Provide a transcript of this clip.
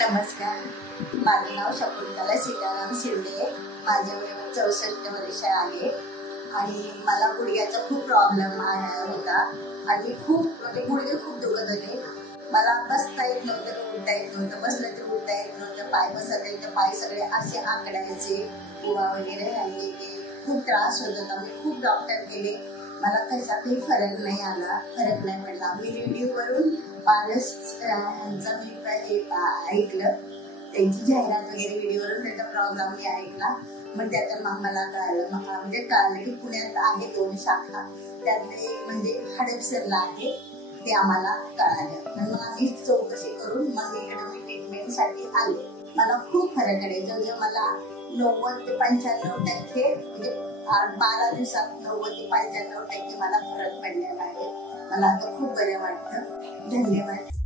नमस्कार, माझं नाव शकुंतला सीताराम शिंदे. माझे वय 64 वर्ष आहे आणि मला गुडघ्याचा खूप प्रॉब्लेम होता आणि गुडघे खूप दुखत होते. मला बसता येत नव्हतं, उठता येत नव्हतं, बसलं तर उठता येत नव्हतं, पाय बसत तर पाय सगळे असे आकडायचे किंवा वगैरे आणि खूप त्रास होत होता. मी खूप डॉक्टर केले, मला कशातही फरक नाही आला, फरक नाही पडला. मी रेडिओवरून पारस यांचा मी ऐकलं, त्यांची जाहिरात वगैरे व्हिडिओवरून त्याचा प्रोग्राम मी ऐकला. मग त्यातून मग मला कळलं की पुण्यात आहे 2 शाखा, त्यातले म्हणजे हडपसरला आहे ते आम्हाला कळालं. मग आम्ही चौकशी करून मग इकडे ट्रीटमेंटसाठी आले. मला खूप फरक आहे. जवळजवळ मला 90 ते 95% म्हणजे 12 दिवसात 90 ते 95% मला फरक पडलेला आहे. मला आता खूप बरं वाटतं. धन्यवाद.